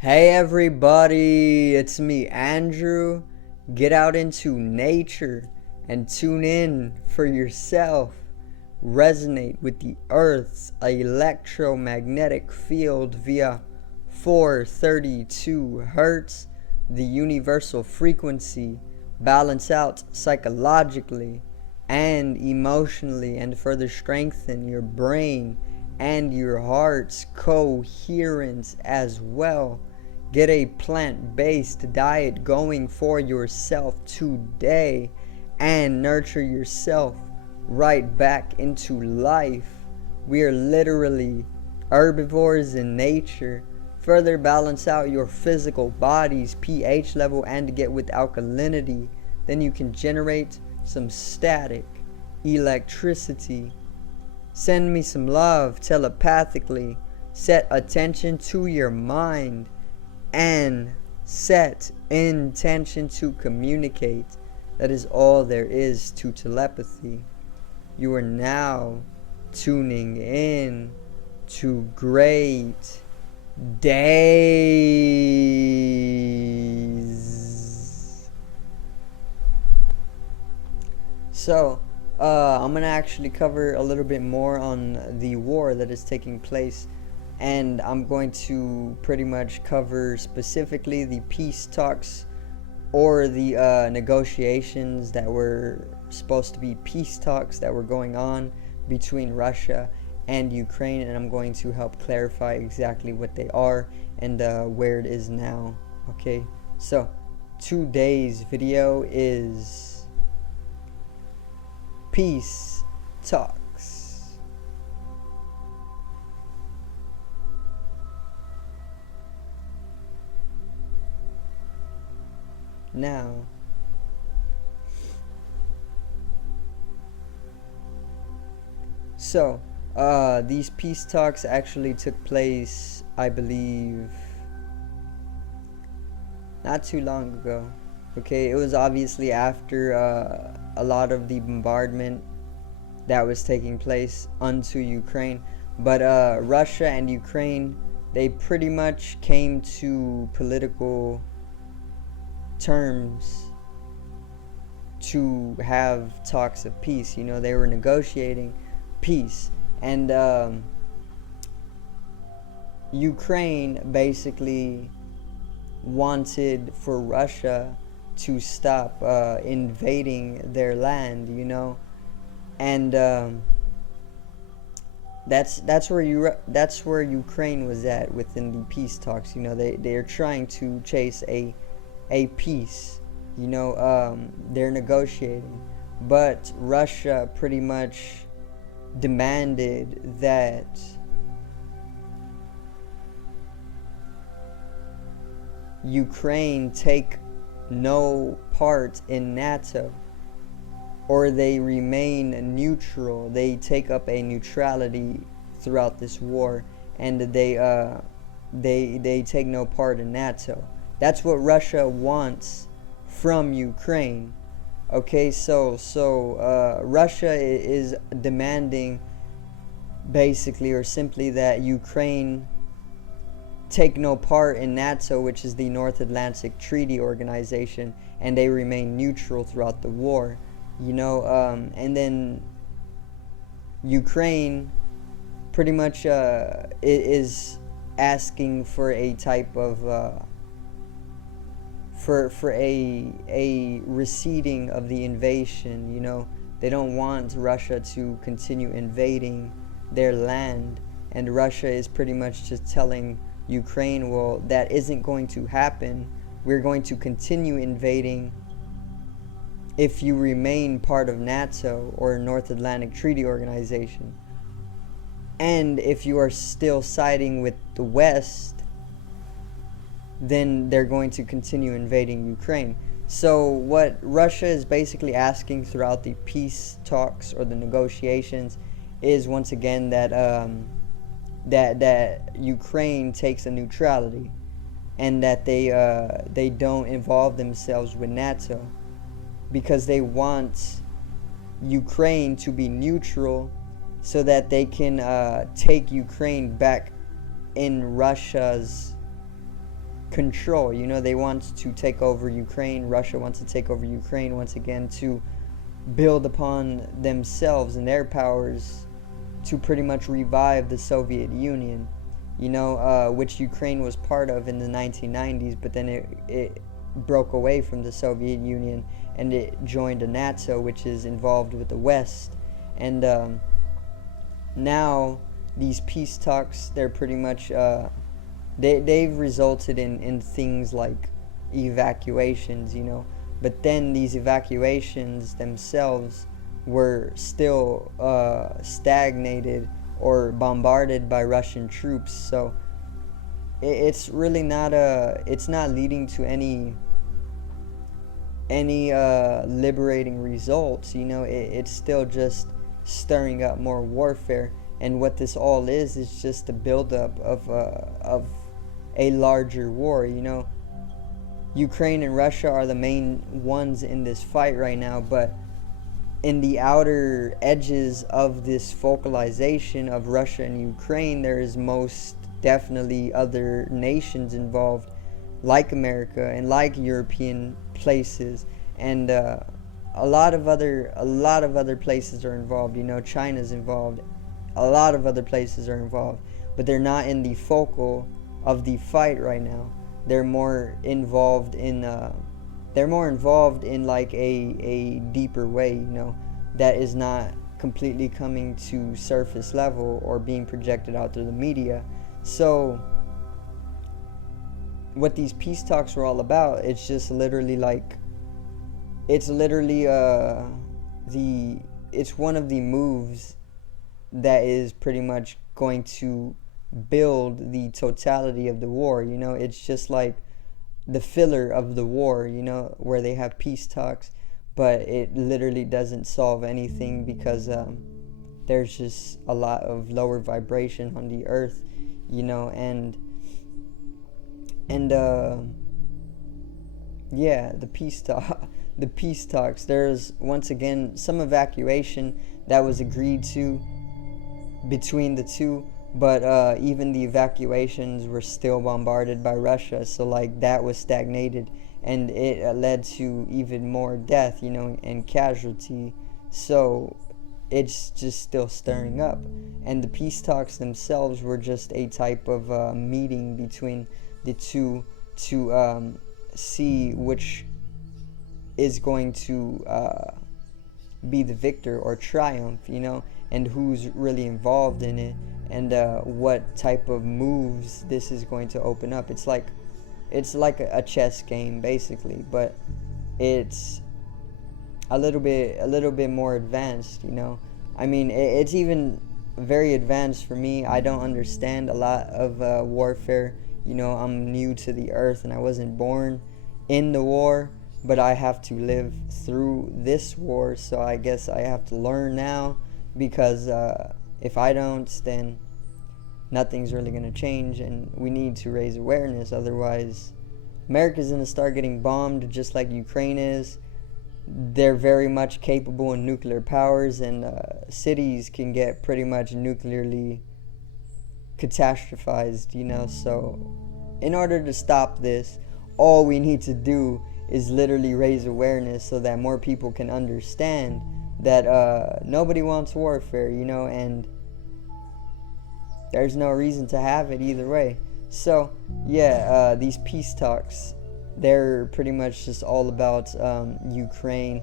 Hey everybody, it's me Andrew. Get out into nature and tune in for yourself. Resonate with the Earth's electromagnetic field via 432 Hertz, the universal frequency. Balance out psychologically and emotionally and further strengthen your brain and your heart's coherence as well. Get a plant-based diet going for yourself today and nurture yourself right back into life. We are literally herbivores in nature. Further balance out your physical body's pH level and get with alkalinity. Then you can generate some static electricity. Send me some love telepathically. Set attention to your mind and set intention to communicate. That is all there is to telepathy. You are now tuning in to great days. So, I'm going to actually cover a little bit more on the war that is taking place, and I'm going to pretty much cover specifically the peace talks or the negotiations that were supposed to be peace talks that were going on between Russia and Ukraine, and I'm going to help clarify exactly what they are and where it is now. Okay, so today's video is peace talks. Now, so these peace talks actually took place, I believe, not too long ago. Okay, it was obviously after a lot of the bombardment that was taking place onto Ukraine, but Russia and Ukraine, they pretty much came to political terms to have talks of peace. You know, they were negotiating peace, and Ukraine basically wanted for Russia to stop invading their land, you know, and that's where Ukraine was at within the peace talks. You know, they are trying to chase a peace. You know, they're negotiating, but Russia pretty much demanded that Ukraine take no part in NATO, or they remain neutral. They take up a neutrality throughout this war, and they take no part in NATO. That's what Russia wants from Ukraine. Okay, so Russia is demanding basically or simply that Ukraine take no part in NATO, which is the North Atlantic Treaty Organization, and they remain neutral throughout the war. You know, and then Ukraine pretty much is asking for a type of for a receding of the invasion. You know, they don't want Russia to continue invading their land, and Russia is pretty much just telling Ukraine, well, that isn't going to happen. We're going to continue invading if you remain part of NATO or North Atlantic Treaty Organization. And if you are still siding with the West, then they're going to continue invading Ukraine. So what Russia is basically asking throughout the peace talks or the negotiations is, once again, that that Ukraine takes a neutrality, and that they don't involve themselves with NATO, because they want Ukraine to be neutral so that they can take Ukraine back in Russia's control. You know, they want to take over Ukraine. Russia wants to take over Ukraine once again to build upon themselves and their powers to pretty much revive the Soviet Union, you know, which Ukraine was part of in the 1990s, but then it broke away from the Soviet Union and it joined NATO, which is involved with the West. And now these peace talks, they're pretty much they've resulted in things like evacuations, you know, but then these evacuations themselves were still stagnated or bombarded by Russian troops. So it's really not it's not leading to any liberating results. You know, it's still just stirring up more warfare. And what this all is just a buildup of a larger war. You know, Ukraine and Russia are the main ones in this fight right now, but in the outer edges of this focalization of Russia and Ukraine, there is most definitely other nations involved, like America and like European places, and a lot of other places are involved. You know, China's involved, a lot of other places are involved, but they're not in the focal of the fight right now. They're more involved in like a deeper way, you know, that is not completely coming to surface level or being projected out through the media. So what these peace talks were all about, it's just literally like, it's literally it's one of the moves that is pretty much going to build the totality of the war. You know, it's just like the filler of the war, you know, where they have peace talks, but it literally doesn't solve anything because there's just a lot of lower vibration on the earth, you know, and yeah, the peace talks, there's once again some evacuation that was agreed to between the two, but even the evacuations were still bombarded by Russia, so like that was stagnated, and it led to even more death, you know, and casualty. So it's just still stirring up, and the peace talks themselves were just a type of meeting between the two to see which is going to be the victor or triumph, you know, and who's really involved in it, and what type of moves this is going to open up. It's like a chess game basically, but it's a little bit more advanced, you know. I mean, it's even very advanced for me. I don't understand a lot of warfare, you know. I'm new to the earth and I wasn't born in the war, but I have to live through this war, so I guess I have to learn now, because if I don't, then nothing's really going to change, and we need to raise awareness. Otherwise, America's going to start getting bombed just like Ukraine is. They're very much capable in nuclear powers, and cities can get pretty much nuclearly catastrophized, you know. So in order to stop this, all we need to do is literally raise awareness so that more people can understand that nobody wants warfare, you know, and there's no reason to have it either way. So yeah, these peace talks, they're pretty much just all about Ukraine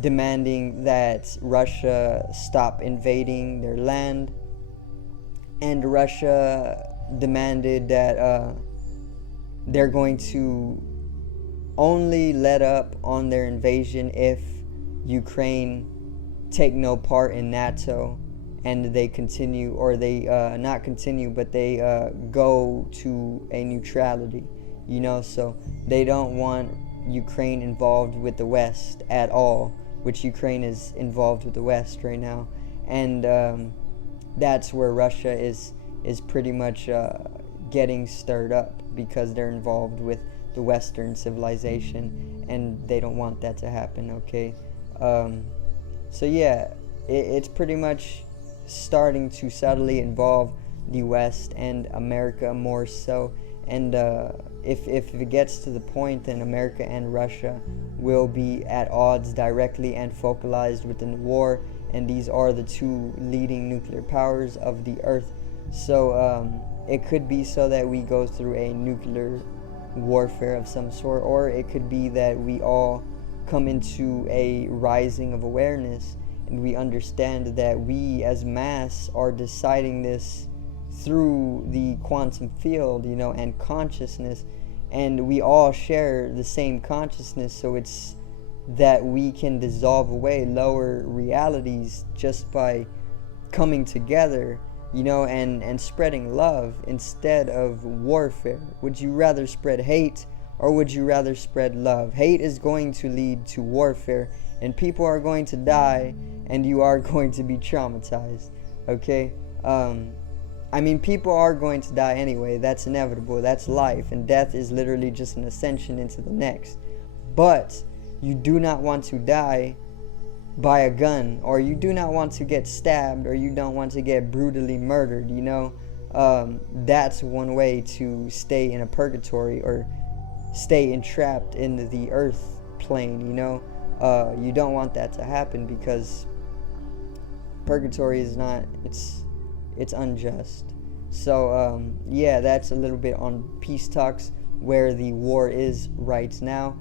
demanding that Russia stop invading their land, and Russia demanded that they're going to only let up on their invasion if Ukraine take no part in NATO, and they continue, or they not continue, but they go to a neutrality, you know. So they don't want Ukraine involved with the West at all, which Ukraine is involved with the West right now, and that's where Russia is pretty much getting stirred up, because they're involved with the Western civilization, and they don't want that to happen. Okay, so yeah, it's pretty much starting to subtly involve the West and America more so, And if it gets to the point, then America and Russia will be at odds directly and focalized within the war, and these are the two leading nuclear powers of the earth. So it could be so that we go through a nuclear warfare of some sort, or it could be that we all come into a rising of awareness and we understand that we as mass are deciding this through the quantum field, and consciousness, and we all share the same consciousness. So it's that we can dissolve away lower realities just by coming together, and spreading love instead of warfare. Would you rather spread hate, or would you rather spread love? Hate is going to lead to warfare, and people are going to die, and you are going to be traumatized. Okay? People are going to die anyway. That's inevitable. That's life, and death is literally just an ascension into the next. But you do not want to die by a gun, or you do not want to get stabbed, or you don't want to get brutally murdered. That's one way to stay in a purgatory, or stay entrapped in the earth plane. You don't want that to happen, because purgatory is not, it's unjust. So that's a little bit on peace talks, where the war is right now,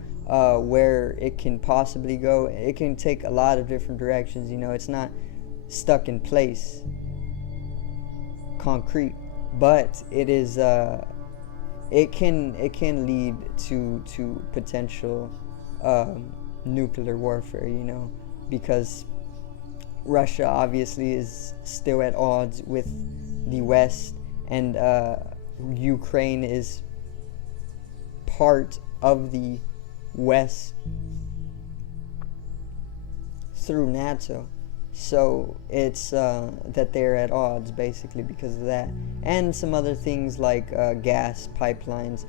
where it can possibly go. It can take a lot of different directions. It's not stuck in place, concrete, but it is. It can lead to potential nuclear warfare. Because Russia obviously is still at odds with the West, and Ukraine is part of the West through NATO. So it's that they're at odds basically because of that, and some other things like gas pipelines.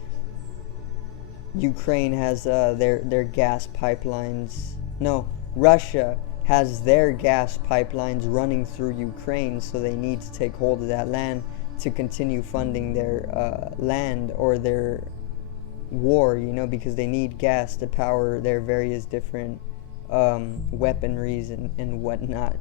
Ukraine has their gas pipelines. No, Russia has their gas pipelines running through Ukraine, so they need to take hold of that land to continue funding their land or their war, because they need gas to power their various different weaponries and whatnot.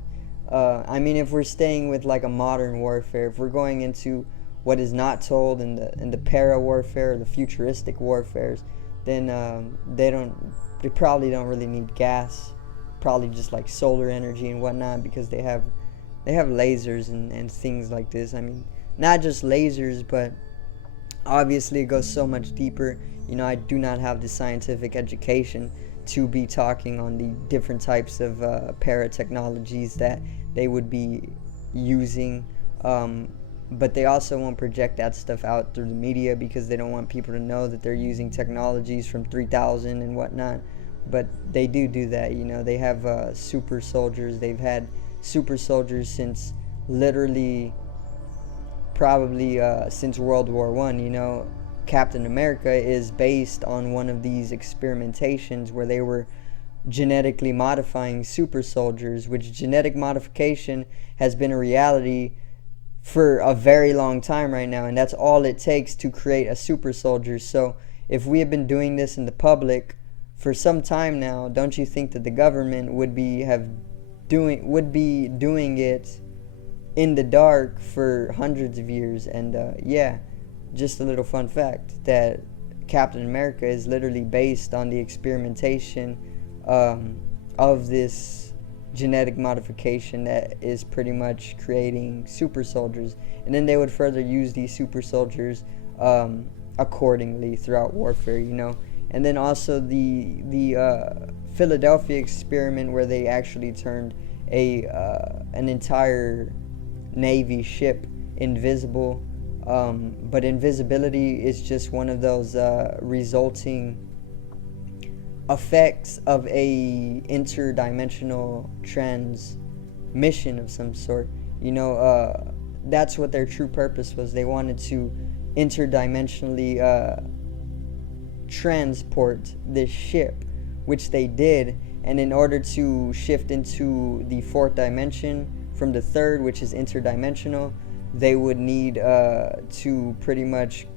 If we're staying with like a modern warfare, if we're going into what is not told in the para warfare or the futuristic warfares, then they probably don't really need gas. Probably just like solar energy and whatnot, because they have lasers and things like this. Not just lasers, but obviously it goes so much deeper. I do not have the scientific education to be talking on the different types of paratechnologies that they would be using, but they also won't project that stuff out through the media, because they don't want people to know that they're using technologies from 3000 and whatnot. But they do that. They have super soldiers. They've had super soldiers since literally probably since World War I. Captain America is based on one of these experimentations where they were genetically modifying super soldiers, which genetic modification has been a reality for a very long time right now, and that's all it takes to create a super soldier. So if we have been doing this in the public for some time now, don't you think that the government would be doing it in the dark for hundreds of years? And just a little fun fact that Captain America is literally based on the experimentation of this genetic modification that is pretty much creating super soldiers, and then they would further use these super soldiers accordingly throughout warfare. And then also the Philadelphia experiment, where they actually turned an entire Navy ship invisible. But invisibility is just one of those resulting effects of a interdimensional transmission of some sort. That's what their true purpose was. They wanted to interdimensionally transport this ship, which they did. And in order to shift into the fourth dimension from the third, which is interdimensional, they would need to pretty much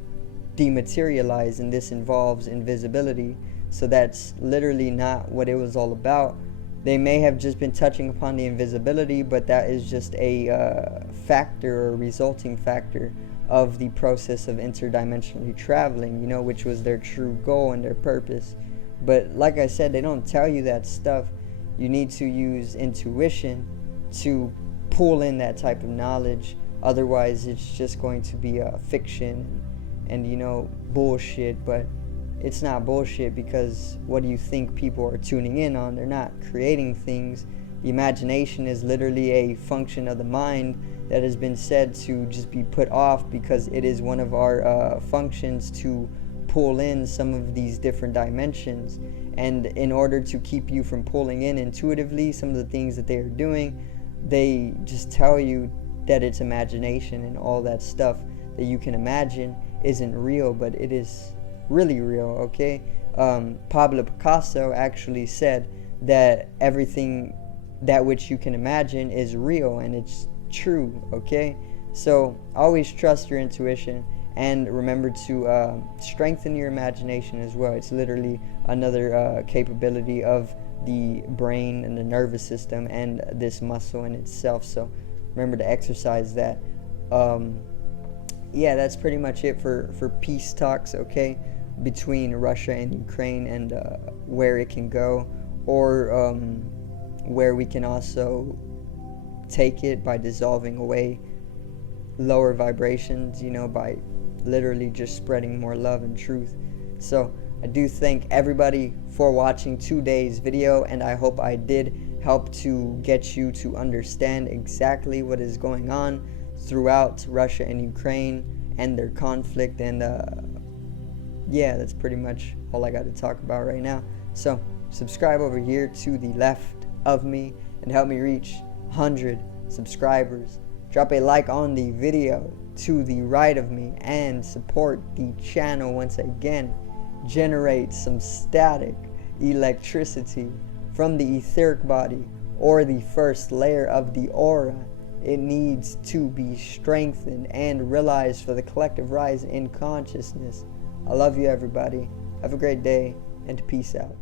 dematerialize, and this involves invisibility. So that's literally not what it was all about. They may have just been touching upon the invisibility, but that is just a factor or resulting factor of the process of interdimensionally traveling, which was their true goal and their purpose. But like I said, they don't tell you that stuff. You need to use intuition to pull in that type of knowledge. Otherwise, it's just going to be a fiction and bullshit. But it's not bullshit, because what do you think people are tuning in on? They're not creating things. The imagination is literally a function of the mind that has been said to just be put off, because it is one of our functions to pull in some of these different dimensions. And in order to keep you from pulling in intuitively some of the things that they are doing, they just tell you that it's imagination, and all that stuff that you can imagine isn't real, but it is really real. Okay, Pablo Picasso actually said that everything that which you can imagine is real, and it's true. Okay, so always trust your intuition, and remember to strengthen your imagination as well. It's literally another capability of the brain and the nervous system and this muscle in itself. So remember to exercise that. Yeah, that's pretty much it for peace talks, okay, between Russia and Ukraine, and where it can go, or where we can also take it by dissolving away lower vibrations, by literally just spreading more love and truth. So I do thank everybody for watching today's video, and I hope I did help to get you to understand exactly what is going on throughout Russia and Ukraine and their conflict. And yeah, that's pretty much all I got to talk about right now. So subscribe over here to the left of me and help me reach 100 subscribers. Drop a like on the video to the right of me and support the channel once again. Generate some static electricity from the etheric body, or the first layer of the aura. It needs to be strengthened and realized for the collective rise in consciousness. I love you, everybody. Have a great day, and peace out.